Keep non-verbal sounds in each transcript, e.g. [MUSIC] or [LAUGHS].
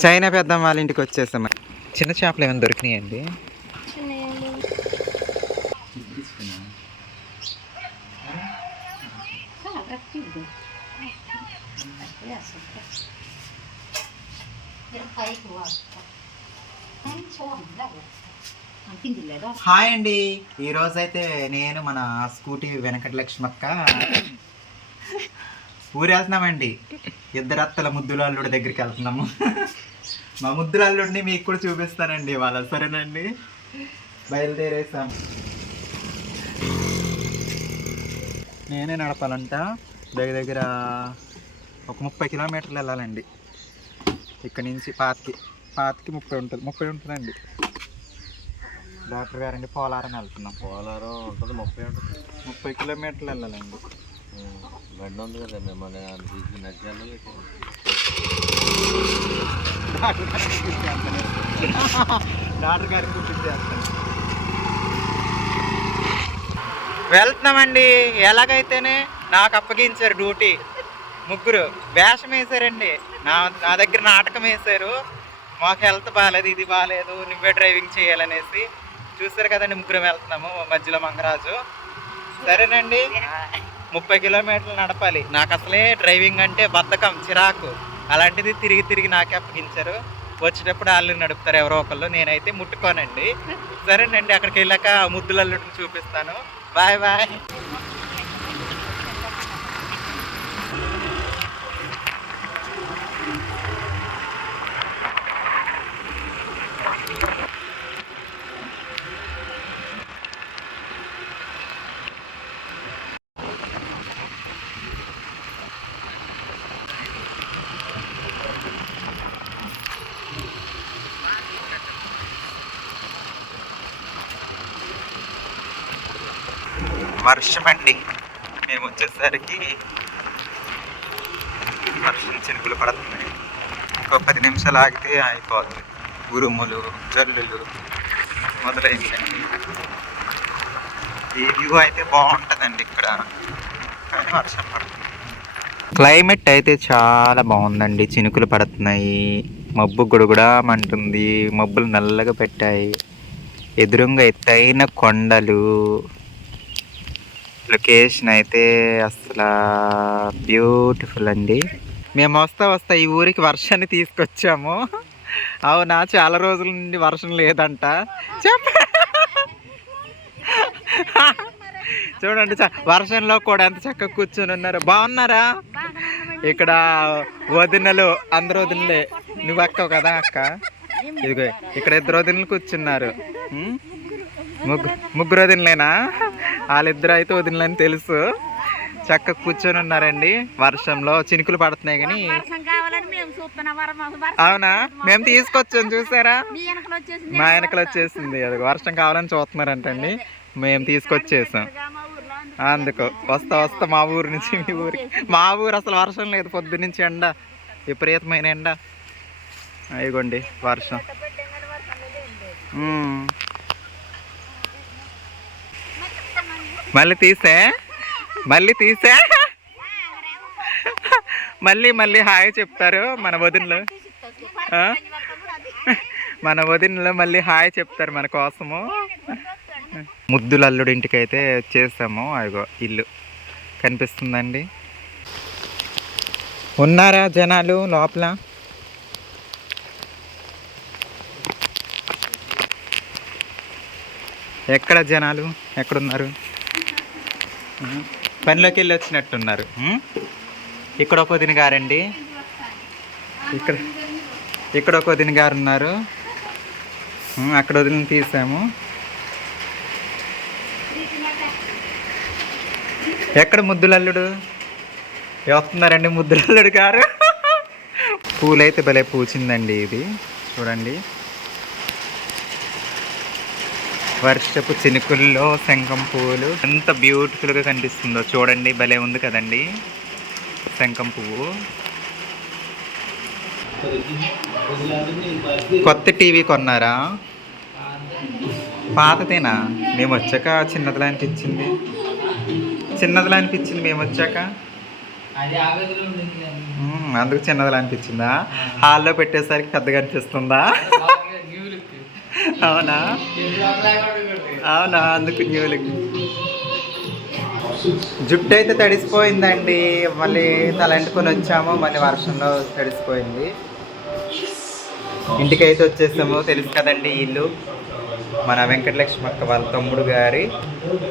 China పెద్దమ్మ వాళ్ళ ఇంటికి వచ్చేసాం. చిన్న చేపలు ఏమైనా దొరికినాయండి? హాయ్ అండి. ఈ నేను మన స్కూటీ వెనకటి లక్ష్మక్క ఊరేస్తున్నామండి. ఇద్దరు అత్తల ముద్దుల అల్లుడి దగ్గరికి వెళ్తున్నాము. మా ముద్దుల అల్లుడిని మీకు కూడా చూపిస్తానండి వాళ్ళ సరేనండి? బయలుదేరేసాం. నేనే నడపాలంట. దగ్గర దగ్గర ఒక ముప్పై కిలోమీటర్లు వెళ్ళాలండి. ఇక్కడ నుంచి పాతికి పాతికి ముప్పై ఉంటుంది ముప్పై ఉంటుందండి. డాక్టర్ గారండి పోలారం వెళ్తున్నాం. పోలారం ఉంటుంది ముప్పై ఉంటుంది. ముప్పై కిలోమీటర్లు వెళ్ళాలండి. బండి ఉంది కదా మిమ్మల్ని తీసుకుని నచ్చాను డాక్టర్ గారికి గుర్తించేస్తాను వెళ్తున్నామండి. ఎలాగైతేనే నాకు అప్పగించారు డ్యూటీ. ముగ్గురు వేషం వేశారండి నా నా దగ్గర నాటకం వేశారు మాకు హెల్త్ బాగాలేదు ఇది బాగాలేదు నువ్వే డ్రైవింగ్ చేయాలనేసి. చూసారు కదండి ముగ్గురు వెళ్తున్నాము మధ్యలో మంగరాజు. సరేనండి. ముప్పై కిలోమీటర్లు నడపాలి. నాకు అసలే డ్రైవింగ్ అంటే బద్ధకం చిరాకు. అలాంటిది తిరిగి తిరిగి నాకే అప్పగించారు. వచ్చేటప్పుడు వాళ్ళు నడుపుతారు ఎవరో ఒకళ్ళు నేనైతే ముట్టుకోనండి. సరేనండి అక్కడికి వెళ్ళాక ముద్దుల చూపిస్తాను. Bye bye. వర్షం అండి మేము వచ్చేసరికి వర్షం చినుకులు పడుతున్నాయి. ఇంకో పది నిమిషాలు ఆగితే అయిపోతుంది. ఉరుములు జల్లులు మొదలైందండి ఈ వ్యూ అయితే బాగుంటుందండి ఇక్కడ. కానీ వర్షం పడుతుంది. క్లైమేట్ అయితే చాలా బాగుందండి. చినుకులు పడుతున్నాయి. మబ్బు గుడుగుడామంటుంది. మబ్బులు నల్లగా పెట్టాయి. ఎదురుగా ఎత్తైన కొండలు. లొకేషన్ అయితే అసలు బ్యూటిఫుల్ అండి. మేము వస్తా వస్తా ఈ ఊరికి వర్షాన్ని తీసుకొచ్చాము. అవునా? చాలా రోజుల నుండి వర్షం లేదంట. చెప్ప. చూడండి వర్షంలో కూడా ఎంత చక్కగా కూర్చొని ఉన్నారు. బాగున్నారా? ఇక్కడ వదినలు అందరు వదినలే. నువ్వు అక్క కదా అక్క? ఇదిగో ఇక్కడ ఇద్దరు వదినలు కూర్చున్నారు. ముగ్గు ముగ్గురు వదినలేనా? వాళ్ళిద్దరు అయితే వదినలని తెలుసు. చక్కగా కూర్చొని ఉన్నారండి. వర్షంలో చినుకులు పడుతున్నాయి కానీ. అవునా? మేము తీసుకొచ్చాం చూసారా? మీ వెనకలు వచ్చేసింది. అది వర్షం కావాలని చూస్తున్నారంటండి. మేము తీసుకొచ్చేసాం. అందుకు వస్తా వస్తా మా ఊరు నుంచి మీ ఊరికి. మా ఊరు అసలు వర్షం లేదు. పొద్దు నుంచి ఎండ. విపరీతమైన ఎండ. అయ్యగోండి వర్షం. మళ్ళీ తీసే? మళ్ళీ తీసే? మళ్ళీ మళ్ళీ హాయ్ చెప్తారు మన వదినలు. మన వదినలు మళ్ళీ హాయ్ చెప్తారు మన కోసము. ముద్దుల అల్లుడి ఇంటికి అయితే వచ్చేసాము. అదిగో ఇల్లు కనిపిస్తుందండి. ఉన్నారా జనాలు లోపల? ఎక్కడ జనాలు? ఎక్కడున్నారు? పనిలోకి వెళ్ళి వచ్చినట్టున్నారు ఇక్కడ ఒక వదిన గారండి ఇక్కడ ఇక్కడ ఒక వదిన గారు ఉన్నారు అక్కడ వదిలిని తీసాము. ఎక్కడ ముద్దులల్లుడు? వస్తున్నారండి ముద్దులల్లుడు గారు? [LAUGHS] పూలైతే భలే పూచిందండి ఇది. చూడండి. వర్షపు చినుకుల్లో శంఖం పువ్వులు ఎంత బ్యూటిఫుల్గా కనిపిస్తుందో. చూడండి భలే ఉంది కదండి శంఖం పువ్వు. కొత్త టీవీ కొన్నారా? పాతదేనా? మేము వచ్చాక చిన్నదిలా అనిపించింది చిన్నదిలా అనిపించింది మేము వచ్చాక. అందుకు చిన్నదిలా అనిపించిందా హాల్లో పెట్టేసరికి పెద్దగా అనిపిస్తుందా? అవునా? అవునా అందుకు న్యూలకి జుట్టు అయితే తడిసిపోయిందండి. మళ్ళీ తలంటుకొని వచ్చాము. మళ్ళీ వర్షంలో తడిసిపోయింది. ఇంటికి అయితే వచ్చేసాము. తెలుసు కదండి ఇల్లు. మన వెంకటలక్ష్మి అక్క వాళ్ళ తమ్ముడు గారి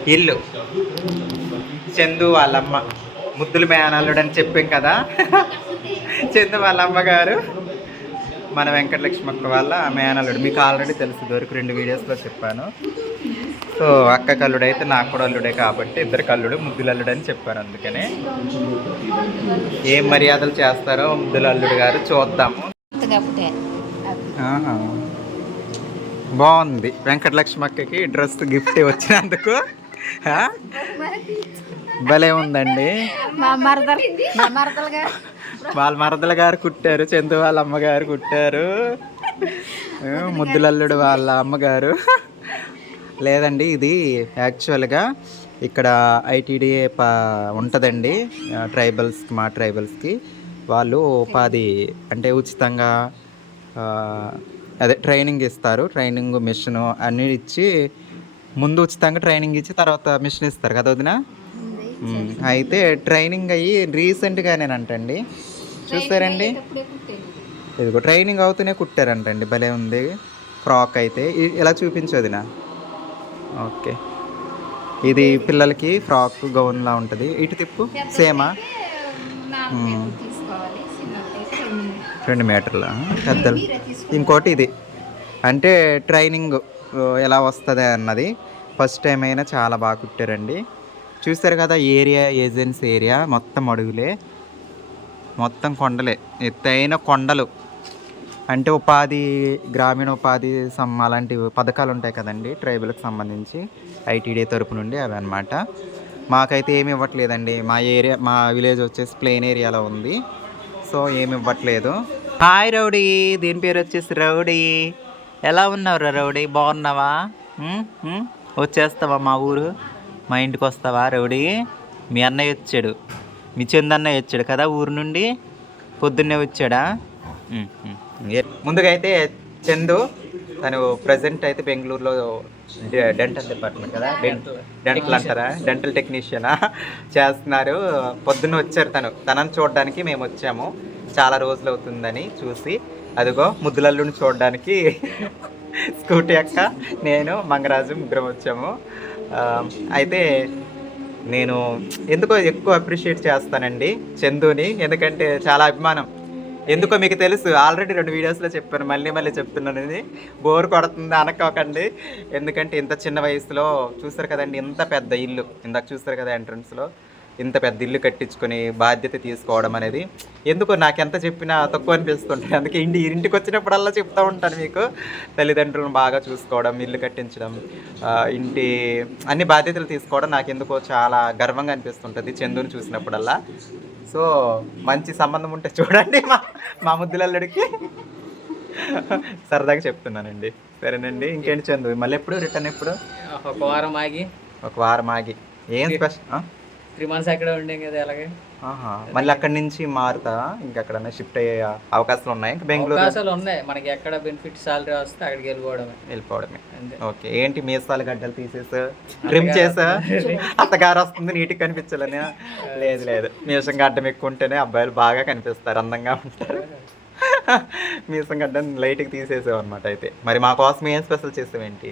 ఇల్లు. చందు వాళ్ళమ్మ. ముద్దుల మేనల్లుడు అని చెప్పాం కదా. [LAUGHS] చందు వాళ్ళ అమ్మగారు. మన వెంకటలక్ష్మి అక్క వాళ్ళ మేనల్లుడు మీకు ఆల్రెడీ తెలుసు దొరికి రెండు వీడియోస్లో చెప్పాను. సో అక్క కల్లుడు అయితే నాకు కూడా అల్లుడే కాబట్టి ఇద్దరు కల్లుడు ముద్దుల అల్లుడు అని చెప్పారు అందుకనే. ఏం మర్యాదలు చేస్తారో ముద్దుల అల్లుడు గారు చూద్దాము బాగుంది. వెంకటలక్ష్మి అక్కకి డ్రెస్ గిఫ్ట్ వచ్చినందుకు. భలే ఉందండి. మా మరదలు మా మరదలు గారు. వాళ్ళ మరదల గారు కుట్టారు చందు వాళ్ళ అమ్మగారు కుట్టారు. ముద్దులల్లుడు వాళ్ళ అమ్మగారు. లేదండి ఇది యాక్చువల్గా ఇక్కడ ఐటీడీఏ పా ఉంటుందండి ట్రైబల్స్ ట్రైబల్స్కి మా ట్రైబల్స్కి. వాళ్ళు ఉపాధి అంటే ఉచితంగా అదే ట్రైనింగ్ ఇస్తారు ట్రైనింగ్ మిషన్ అన్నీ ఇచ్చి ముందు ఉచితంగా ట్రైనింగ్ ఇచ్చి తర్వాత మిషన్ ఇస్తారు కదా వదినా? అయితే ట్రైనింగ్ అయ్యి రీసెంట్గానేనంటండి చూస్తారండి? ఇదిగో ట్రైనింగ్ అవుతూనే కుట్టారంటండి. భలే ఉంది. ఫ్రాక్ అయితే. ఇలా చూపించోదినా ఓకే. ఇది పిల్లలకి ఫ్రాక్ గౌన్లా ఉంటుంది. ఇటు తిప్పు. సేమా. రెండు మీటర్ల. పెద్దలు ఇంకోటి ఇది. అంటే ట్రైనింగ్ ఎలా వస్తుంది అన్నది. ఫస్ట్ టైం అయినా చాలా బాగా కుట్టారండి. చూస్తారు కదా ఏరియా ఏజెన్సీ ఏరియా మొత్తం అడుగులే మొత్తం కొండలే. ఎత్తైన కొండలు. అంటే ఉపాధి గ్రామీణ ఉపాధి సమ్ అలాంటి పథకాలు ఉంటాయి కదండి ట్రైబల్కి సంబంధించి ఐటీడీ తరపు నుండి అవి అనమాట మాకైతే ఏమి ఇవ్వట్లేదండి. మా ఏరియా మా విలేజ్ వచ్చేసి ప్లెయిన్ ఏరియాలో ఉంది. సో ఏమి ఇవ్వట్లేదు. హాయ్ రౌడీ దీని పేరు వచ్చేసి రౌడీ. ఎలా ఉన్నావు రౌడీ? బాగున్నావా? వచ్చేస్తావా మా ఊరు? మా ఇంటికి వస్తావా రౌడీ? మీ అన్నయ్య వచ్చాడు. మీ చందు అన్నయ్య వచ్చాడు కదా ఊరు నుండి? పొద్దున్నే వచ్చాడా? ముందుగా అయితే చందు తను ప్రజెంట్ అయితే బెంగళూరులో డె- డెంటల్ డిపార్ట్మెంట్ కదా? డెంటల్ డెంటల్ అంటారా? డెంటల్ టెక్నీషియనా చేస్తున్నారు. పొద్దున్న వచ్చారు తను. తనని చూడడానికి మేము వచ్చాము. చాలా రోజులు అవుతుందని చూసి అదిగో ముద్దులల్లుని చూడడానికి [LAUGHS] స్కూటీ అక్క నేను మంగరాజు ముగ్గురం వచ్చాము. అయితే నేను ఎందుకో ఎక్కువ అప్రిషియేట్ చేస్తానండి చందుని ఎందుకంటే చాలా అభిమానం. ఎందుకో మీకు తెలుసు ఆల్రెడీ రెండు వీడియోస్లో చెప్పాను మళ్ళీ మళ్ళీ చెప్తున్నాను ఇది. బోర్ కొడుతుంది అనకోకండి. ఎందుకంటే ఇంత చిన్న వయసులో చూస్తారు కదండి ఇంత పెద్ద ఇల్లు. ఇందాక చూస్తారు కదా ఎంట్రన్స్లో ఇంత పెద్ద ఇల్లు కట్టించుకొని బాధ్యత తీసుకోవడం అనేది ఎందుకో నాకు ఎంత చెప్పినా తక్కువ అనిపిస్తుంటుంది. అందుకే ఇంటి ఇంటికి వచ్చినప్పుడల్లా చెప్తూ ఉంటాను మీకు. తల్లిదండ్రులను బాగా చూసుకోవడం ఇల్లు కట్టించడం ఇంటి అన్ని బాధ్యతలు తీసుకోవడం నాకు ఎందుకో చాలా గర్వంగా అనిపిస్తుంటుంది చందుని చూసినప్పుడల్లా. సో మంచి సంబంధం ఉంటే చూడండి మా మా ముద్దులల్లుడికి. సరదాగా చెప్తున్నానండి. సరేనండి ఇంకేంటి చందు? మళ్ళీ ఎప్పుడు? రిటర్న్ ఎప్పుడు? ఒక వారం ఆగి. ఒక వారం ఆగి. ఏం స్పెషల్ త్రీ మంత్స్ అక్కడ ఉండే కదా అలాగే. ఆహా. మళ్ళీ అక్కడి నుంచి మారుతా? ఇంకెక్కడన్నా షిఫ్ట్ అయ్యే అవకాశాలు ఉన్నాయి? ఇంకా బెంగళూరు? అవకాశాలు ఉన్నాయి. మనకి ఎక్కడ బెనిఫిట్ సాలరీ వస్తే అక్కడికి వెళ్ళిపోవడమే. వెళ్ళిపోవడమే. ఓకే. ఏంటి మీసాలు గడ్డలు తీసేసా? ట్రిమ్ చేసా? [LAUGHS] అత్తగారు వస్తుంది నీటికి కనిపించాలని లేదు లేదు. మీసం గడ్డం ఎక్కువ ఉంటేనే అబ్బాయిలు బాగా కనిపిస్తారు అందంగా ఉంటారు. [LAUGHS] మీసం గడ్డం లైట్కి తీసేసావు అనమాట అయితే. మరి మా కోసం ఏం స్పెషల్ చేసావేంటి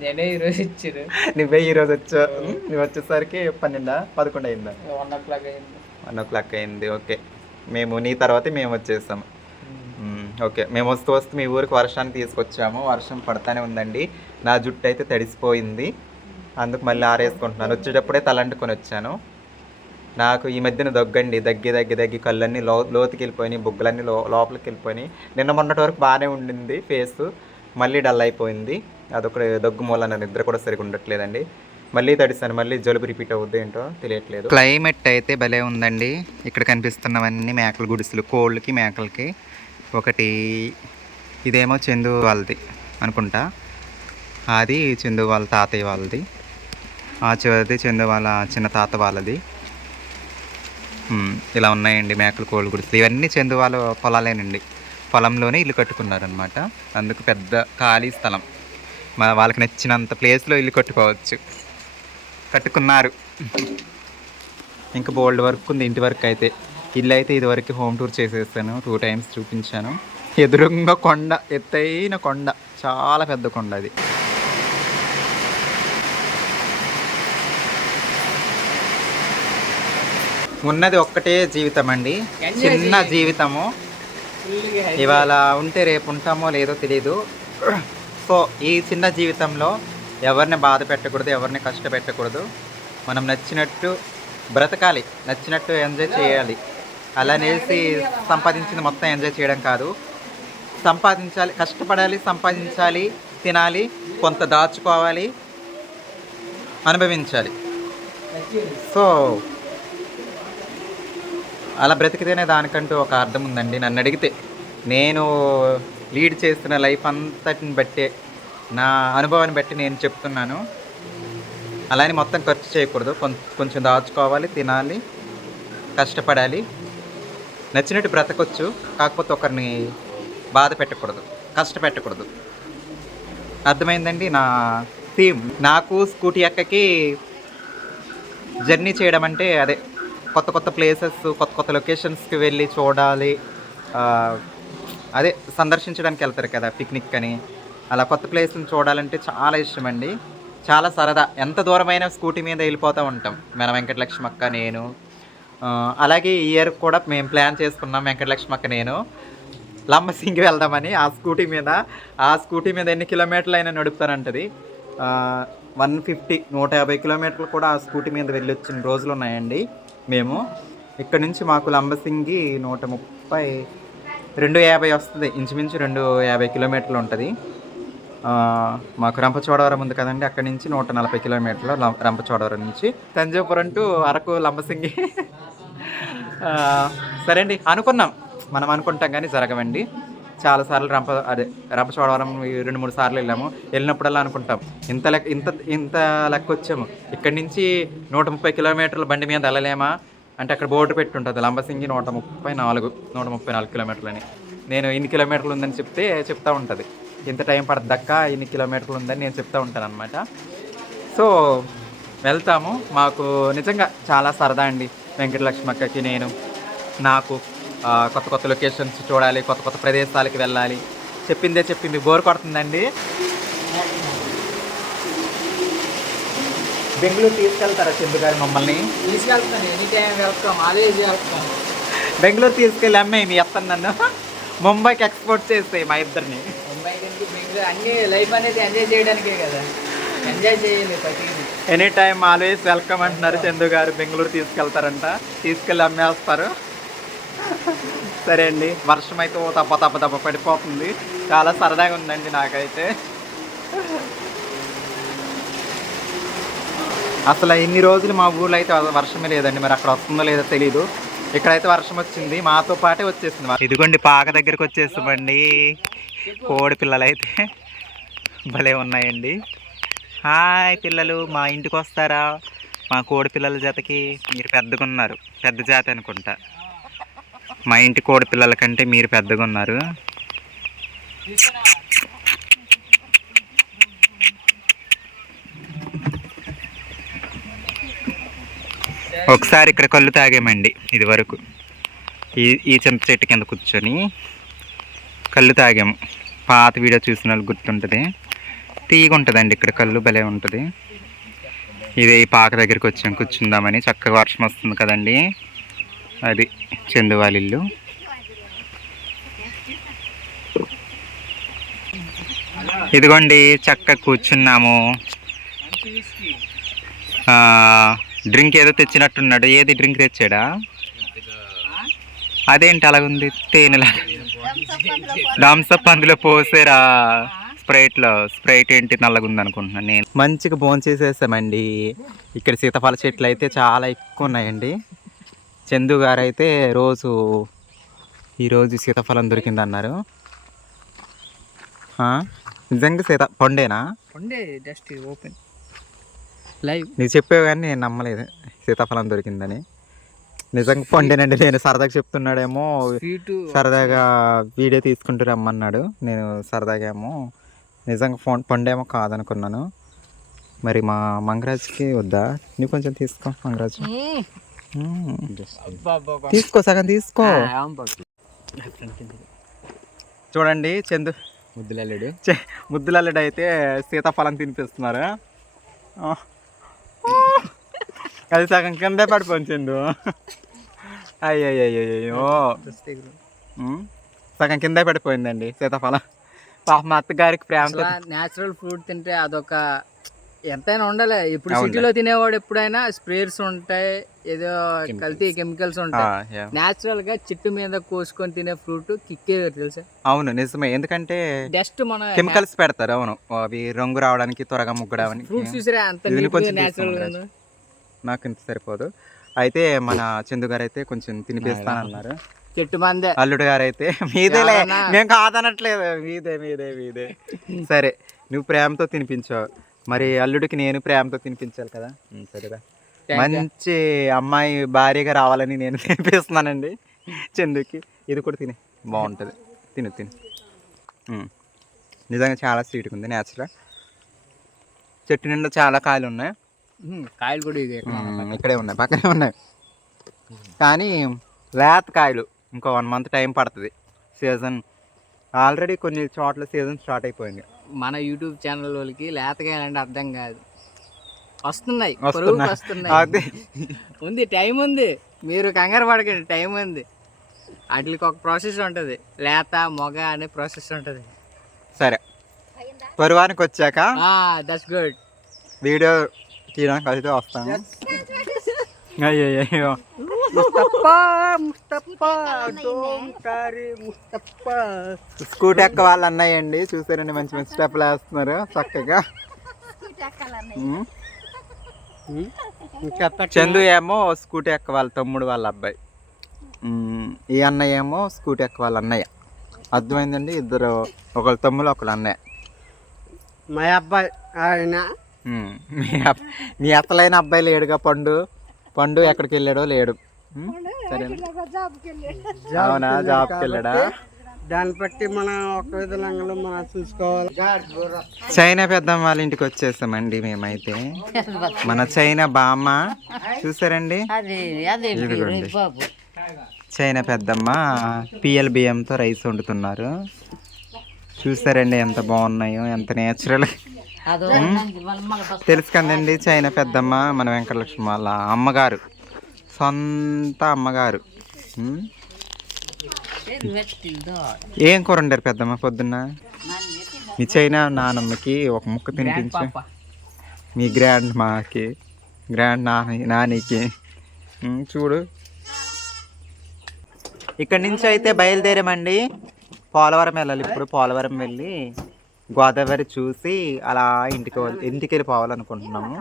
నేనే ఈరోజు ఇచ్చారు నువ్వే ఈరోజు వచ్చా? నువ్వు వచ్చేసరికి పన్నెండా? పదకొండు అయిందా? వన్ ఓ క్లాక్ అయింది. వన్ ఓ క్లాక్ అయింది. ఓకే. మేము నీ తర్వాత మేము వచ్చేసాం. మ్మ్. ఓకే. మేము వస్తూ వస్తూ మీ ఊరికి వర్షాన్ని తీసుకొచ్చాము. వర్షం పడతానే ఉందండి. నా జుట్టు అయితే తడిసిపోయింది. అందుకు మళ్ళీ ఆరేసుకుంటున్నాను. వచ్చేటప్పుడే తలంటుకొని వచ్చాను. నాకు ఈ మధ్యన దగ్గండి. దగ్గి దగ్గి దగ్గి కళ్ళన్నీ లో లోతుకి వెళ్ళిపోయినాయి బుగ్గలన్నీ లో లోపలికి వెళ్ళిపోయినాయి నిన్న మొన్నటి వరకు బాగానే ఉండింది ఫేస్. మళ్ళీ డల్ అయిపోయింది. అదొక దగ్గు మూలన నిద్ర కూడా సరిగా ఉండట్లేదండి. మళ్ళీ తడిస్తాను మళ్ళీ జలుబు రిపీట్ అవుద్ది ఏంటో తెలియట్లేదు. క్లైమేట్ అయితే భలే ఉందండి. ఇక్కడ కనిపిస్తున్నవన్నీ మేకల గుడిసెలు కోళ్ళకి మేకలకి. ఒకటి ఇదేమో చందు వాళ్ళది అనుకుంటా. అది చందు వాళ్ళ తాతయ్య వాళ్ళది. ఆ చివరిది చందు వాళ్ళ చిన్న తాత వాళ్ళది. ఇలా ఉన్నాయండి మేకలు కోళ్ళు గుడిసెలు. ఇవన్నీ చందు వాళ్ళ పొలాలేనండి. పొలంలోనే ఇల్లు కట్టుకున్నారనమాట అందుకు పెద్ద ఖాళీ స్థలం. మా వాళ్ళకి నచ్చినంత ప్లేస్లో ఇల్లు కట్టుకోవచ్చు. కట్టుకున్నారు. ఇంకా బోల్డ్ వర్క్ ఉంది ఇంటి వరకు అయితే. ఇల్లు అయితే ఇదివరకు హోమ్ టూర్ చేసేసాను. టూ టైమ్స్ చూపించాను. ఎదురుగా కొండ ఎత్తైన కొండ. చాలా పెద్ద కొండ అది. ఉన్నది ఒక్కటే జీవితం అండి. చిన్న జీవితము. ఇవాళ ఉంటే రేపు ఉంటామో లేదో తెలీదు. సో ఈ చిన్న జీవితంలో ఎవరిని బాధ పెట్టకూడదు ఎవరిని కష్టపెట్టకూడదు మనం నచ్చినట్టు బ్రతకాలి నచ్చినట్టు ఎంజాయ్ చేయాలి. అలానేసి సంపాదించింది మొత్తం ఎంజాయ్ చేయడం కాదు. సంపాదించాలి కష్టపడాలి సంపాదించాలి తినాలి కొంత దాచుకోవాలి అనుభవించాలి. సో అలా బ్రతికితేనే దానికంటూ ఒక అర్థం ఉందండి. నన్ను అడిగితే నేను లీడ్ చేస్తున్న లైఫ్ అంతటిని బట్టే నా అనుభవాన్ని బట్టి నేను చెప్తున్నాను. అలానే మొత్తం ఖర్చు చేయకూడదు. కొంచెం దాచుకోవాలి తినాలి కష్టపడాలి. నచ్చినట్టు బ్రతకొచ్చు. కాకపోతే ఒకరిని బాధ పెట్టకూడదు కష్టపెట్టకూడదు. అర్థమైందండి నా థీమ్ నాకు స్కూటీ ఎక్కకి జర్నీ చేయడం అంటే అదే. కొత్త కొత్త ప్లేసెస్ కొత్త కొత్త లొకేషన్స్కి వెళ్ళి చూడాలి. అదే సందర్శించడానికి వెళ్తారు కదా పిక్నిక్ అని. అలా కొత్త ప్లేస్ని చూడాలంటే చాలా ఇష్టం అండి. చాలా సరదా. ఎంత దూరమైనా స్కూటీ మీద వెళ్ళిపోతూ ఉంటాం. మన వెంకటలక్ష్మి అక్క నేను అలాగే ఈ ఇయర్ కూడా మేము ప్లాన్ చేసుకున్నాం వెంకటలక్ష్మి అక్క నేను. లంబసింగి వెళ్దామని ఆ స్కూటీ మీద. ఆ స్కూటీ మీద ఎన్ని కిలోమీటర్లు అయినా నడుపుతానంటది వన్ ఫిఫ్టీ నూట యాభై కిలోమీటర్లు కూడా ఆ స్కూటీ మీద వెళ్ళి వచ్చిన రోజులు ఉన్నాయండి. మేము ఇక్కడ నుంచి మాకు లంబసింగి నూట ముప్పై రెండు యాభై వస్తుంది. ఇంచుమించు రెండు యాభై కిలోమీటర్లు ఉంటుంది. మాకు రంపచోడవరం ఉంది కదండి అక్కడి నుంచి నూట నలభై కిలోమీటర్లు రంపచోడవరం నుంచి. తంజాపురం టు అరకు లంబసింగి. సరే అండి అనుకున్నాం. మనం అనుకుంటాం కానీ జరగవండి. చాలాసార్లు రంప అదే రంపచోడవరం రెండు మూడు సార్లు వెళ్ళాము. వెళ్ళినప్పుడల్లా అనుకుంటాం. ఇంత లెక్క ఇంత ఇంత లెక్క వచ్చాము. ఇక్కడి నుంచి నూట ముప్పై కిలోమీటర్ల బండి మీద వెళ్ళలేమా? అంటే అక్కడ బోర్డు పెట్టి ఉంటుంది లంబసింగి నూట ముప్పై నాలుగు నూట ముప్పై నాలుగు కిలోమీటర్లు అని నేను ఇన్ని కిలోమీటర్లు ఉందని చెప్తే చెప్తూ ఉంటుంది. ఇంత టైం పడద్దక్క ఇన్ని కిలోమీటర్లు ఉందని నేను చెప్తూ ఉంటాను అనమాట సో వెళ్తాము. మాకు నిజంగా చాలా సరదా అండి. వెంకటలక్ష్మక్కకి నేను నాకు కొత్త కొత్త లొకేషన్స్ చూడాలి కొత్త కొత్త ప్రదేశాలకి వెళ్ళాలి. చెప్పిందే చెప్పింది బోర్ కొడుతుందండి. బెంగళూరు తీసుకెళ్తారా చందు గారు మమ్మల్ని? తీసుకెళ్తాను any time welcome always welcome Bengaluru తీసుకెళ్ళి అమ్మాయి మీ అత్తను నన్ను ముంబైకి ఎక్స్పోర్ట్ చేస్తాయి మా ఇద్దరిని. ముంబై నుంచి బెంగళూరు? అన్ని లైఫ్ అనేది ఎంజాయ్ చేయడానికే కదా. ఎంజాయ్ చేయాలి ప్రతిదీ. ఎనీ టైం ఆల్వేస్ వెల్కమ్ అంటున్నారు చందు గారు. బెంగళూరు తీసుకెళ్తారంట. తీసుకెళ్ళి అమ్మేస్తారు. సరే అండి. వర్షం అయితే ఓ తప్ప తప్ప తప్ప పడిపోతుంది. చాలా సరదాగా ఉందండి నాకైతే. అసలు ఇన్ని రోజులు మా ఊర్లో అయితే వర్షమే లేదండి. మరి అక్కడ వస్తుందో లేదో తెలీదు. ఇక్కడైతే వర్షం వచ్చింది. మాతో పాటే వచ్చేసింది ఇదిగోండి పాక దగ్గరకు వచ్చేస్తామండి. కోడి పిల్లలు అయితే భలే ఉన్నాయండి. హాయ్ పిల్లలు మా ఇంటికి వస్తారా? మా కోడి పిల్లల జతకి మీరు పెద్దగా ఉన్నారు. పెద్ద జాతి అనుకుంటా. మా ఇంటి కోడి పిల్లల కంటే మీరు పెద్దగా ఉన్నారు. ఒకసారి ఇక్కడ కళ్ళు తాగామండి ఇది వరకు. ఈ ఈ చింత చెట్టు కింద కూర్చొని కళ్ళు తాగాము. పాత వీడియో చూసిన వాళ్ళు గుర్తుంటుంది. తీగ ఉంటుందండి ఇక్కడ కళ్ళు భలే ఉంటుంది. ఇది ఈ పాక దగ్గరికి వచ్చాం కూర్చుందామని. చక్కగా వర్షం వస్తుంది కదండి. అది చందువాలిల్లు ఇదిగోండి చక్కగా కూర్చున్నాము. డ్రింక్ ఏదో తెచ్చినట్టున్నాడు. ఏది డ్రింక్ తెచ్చాడా? అదేంటి అలాగుంది? తేనెలా? థమ్స్అప్ అందులో పోసేరా? స్ప్రైట్లో. స్ప్రైట్ ఏంటి నల్లగుంది అనుకుంటున్నాను నేను. మంచిగా భోన్ చేసేసామండి ఇక్కడ సీతాఫల చెట్లు అయితే చాలా ఎక్కువ ఉన్నాయండి. చందు గారు అయితే రోజు ఈరోజు సీతాఫలం దొరికింది అన్నారు ఆ? నిజంగా సీత పండేనా? ఉండే జస్ట్ ఓపెన్ లైవ్ నీకు చెప్పావు కానీ నేను నమ్మలేదు సీతాఫలం దొరికిందని. నిజంగా పండేనండి నేను సరదాగా చెప్తున్నాడేమో. సరదాగా వీడియో తీసుకుంటూ రమ్మన్నాడు. నేను సరదాగా ఏమో నిజంగా ఫోన్ పండేమో కాదనుకున్నాను. మరి మా మంగరాజ్కి వద్దా? నువ్వు కొంచెం తీసుకో మంగరాజు. తీసుకో సగం తీసుకో. చూడండి చందు. ముద్దులల్లుడు. చె- ముద్దులల్లుడు అయితే సీతాఫలం తినిపిస్తున్నారు. ఆ. అది సగం కిందే పడిపోయింది చందు. అయ్యయ్యో సగం కిందే పడిపోయిందండి సీతాఫలం. పాప మా అత్తగారికి ప్రేమతో న్యాచురల్ ఫ్రూట్ తింటే అదొక ఎంతైనా ఉండాలి. ఇప్పుడు. సిటీలో తినేవాడు ఎప్పుడైనా స్ప్రేయర్స్ ఉంటాయి ఏదో కల్తీ కెమికల్స్ ఉంటాయి. న్యాచురల్గా చెట్టు మీద కోసుకొని తినే ఫ్రూట్ కిక్కే తెలుసా? అవును నిజమే. ఎందుకంటే జస్ట్ మన కెమికల్స్ పెడతారు అవును. అవి రంగు రావడానికి త్వరగా ముగ్గడానికి. ఫ్రూట్స్ చూసారా? అంత తీసుకున్నాను. నాకు ఇంత సరిపోదు. అయితే మన చందు గారు అయితే కొంచెం తినిపిస్తానన్నారు చెట్టు మందే. అల్లుడు గారు అయితే మీదేలే? మేము కాదనట్లేదు. మీదే మీదే మీదే. సరే నువ్వు ప్రేమతో తినిపించావు మరి అల్లుడికి నేను ప్రేమతో తినిపించాలి కదా? సరేరా. మంచి అమ్మాయి భార్యగా రావాలని నేను తినిపిస్తున్నానండి చందుకి. ఇది కూడా తినే. బాగుంటుంది. తిను తిను. నిజంగా చాలా స్వీట్గా ఉంది నేచురల్ చెట్టు నిండా చాలా కాయలు ఉన్నాయి. కాయలు కూడా ఇది ఇక్కడే ఉన్నాయి పక్కనే ఉన్నాయి. కానీ లేత కాయలు ఇంకో వన్ మంత్ టైం పడుతుంది. సీజన్ ఆల్రెడీ కొన్ని చోట్ల సీజన్ స్టార్ట్ అయిపోయింది. మన యూట్యూబ్ ఛానల్ వాళ్ళకి లేతకాయలంటే అర్థం కాదు. వస్తున్నాయి వస్తున్నాయి. ఉంది టైం ఉంది. మీరు కంగారు పడకండి టైం ఉంది. వాటికి ఒక ప్రాసెస్ ఉంటుంది. లేత మొగ అనే ప్రాసెస్ ఉంటుంది. సరే. పరువానికి వచ్చాక దట్స్ గుడ్ వీడియో తీయడానికి అయితే వస్తాను. అయ్యో ముస్తఫా ముస్తఫా డోంకారి ముస్తఫా. స్కూటీ ఎక్క వాళ్ళు అన్నాయండి చూసారండి మంచి మంచి స్టెప్లు వేస్తున్నారు చక్కగా. చందు ఏమో స్కూటీ ఎక్క వాళ్ళ తమ్ముడు వాళ్ళ అబ్బాయి. ఈ అన్నయ్య ఏమో స్కూటీ ఎక్క వాళ్ళ అన్నయ్య. అర్థమైందండి? ఇద్దరు ఒకళ్ళ తమ్ముడు ఒకళ్ళ అన్నయ్య. మా అబ్బాయి ఆయన. మీ అత్తలైన అబ్బాయి లేడుగా పండు? పండు ఎక్కడికి వెళ్ళాడో లేడు. అవునా జాబ్కి వెళ్ళాడా దాన్ని బట్టి మనం ఒక విధంగా మనం చూసుకోవాలి. చైనా పెద్దమ్మ వాళ్ళ ఇంటికి వచ్చేసామండి మేమైతే. మన చైనా బామ్మ. చూసారండి? అది అదే ఇదిగోండి. బాబు? చైనా పెద్దమ్మ పిఎల్ బియ్యంతో రైస్ వండుతున్నారు. చూసారండి ఎంత బాగున్నాయో ఎంత నేచురల్. తెలుసు కదండి చైనా పెద్దమ్మ మన వెంకటలక్ష్మి వాళ్ళ అమ్మగారు. సొంత అమ్మగారు ఏం కూర వండారు పెద్దమ్మ పొద్దున్న? మీ చైనా నానమ్మకి ఒక ముక్క తినిపించు. మీ గ్రాండ్ మాకి గ్రాండ్ నాన్న నానికి. చూడు. ఇక్కడి నుంచి అయితే బయలుదేరామండి. పోలవరం వెళ్ళాలి ఇప్పుడు. పోలవరం వెళ్ళి గోదావరి చూసి అలా ఇంటికి ఇంటికి వెళ్ళి పోవాలనుకుంటున్నాము.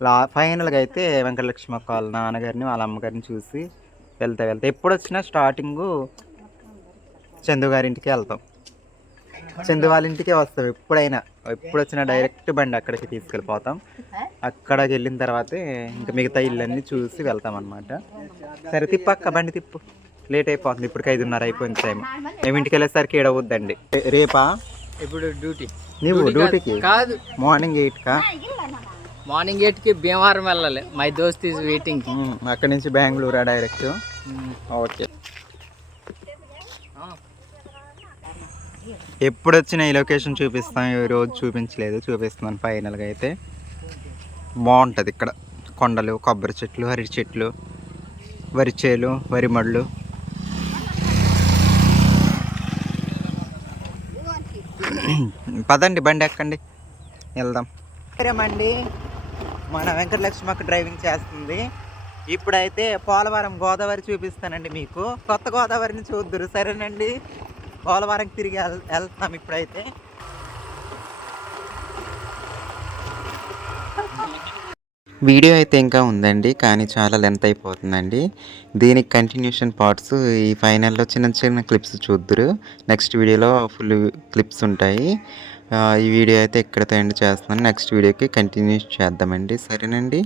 లా ఫైనల్గా అయితే వెంకటలక్ష్మి అక్క వాళ్ళ నాన్నగారిని వాళ్ళ అమ్మగారిని చూసి వెళ్తే వెళ్తే. ఎప్పుడు వచ్చినా స్టార్టింగు చందు గారి ఇంటికి వెళ్తాం. చందు వాళ్ళ ఇంటికే వస్తాం ఎప్పుడైనా. ఎప్పుడు వచ్చినా డైరెక్ట్ బండి అక్కడికి తీసుకెళ్ళిపోతాం. అక్కడికి వెళ్ళిన తర్వాతే ఇంకా మిగతా ఇల్లన్నీ చూసి వెళ్తాం అనమాట సరే తిప్పక్క బండి తిప్పు. లేట్ అయిపోతుంది. ఇప్పటికి ఐదున్నర అయిపోయింది టైం మేము ఇంటికి వెళ్ళేసరికి ఏడవద్దండి. రేపా? ఇప్పుడు డ్యూటీ. నువ్వు డ్యూటీకి? కాదు. మార్నింగ్ ఎయిట్కా? మార్నింగ్ ఎయిట్కి భీమవరం వెళ్ళాలి. మై దోస్త్ ఈజ్ వెయిటింగ్. అక్కడి నుంచి బెంగళూరా డైరెక్ట్. ఓకే. ఎప్పుడు వచ్చిన ఈ లొకేషన్ చూపిస్తాం ఈ రోజు చూపించలేదు చూపిస్తున్నాను ఫైనల్గా అయితే. బాగుంటుంది ఇక్కడ. కొండలు కొబ్బరి చెట్లు అరటి చెట్లు వరి చేలు వరి మళ్ళు [COUGHS] పదండి బండి ఎక్కండి. వెళ్దాం. సరేమండి. మన వెంకటలక్ష్మక్క డ్రైవింగ్ చేస్తుంది. ఇప్పుడైతే పోలవరం గోదావరి చూపిస్తానండి మీకు. కొత్త గోదావరిని చూద్దరు. సరేనండి? పోలవరం తిరిగి వెళ్ వెళ్తున్నాం ఇప్పుడైతే. వీడియో అయితే ఇంకా ఉందండి కానీ చాలా లెంత్ అయిపోతుందండి. దీనికి కంటిన్యూషన్ పార్ట్స్ ఈ ఫైనల్లో చిన్న చిన్న క్లిప్స్ చూద్దరు. నెక్స్ట్ వీడియోలో ఫుల్ క్లిప్స్ ఉంటాయి. ఈ వీడియో అయితే ఇక్కడతో ఎండ్ చేస్తున్నాను. నెక్స్ట్ వీడియోకి కంటిన్యూ చేద్దామండి. సరేనండి?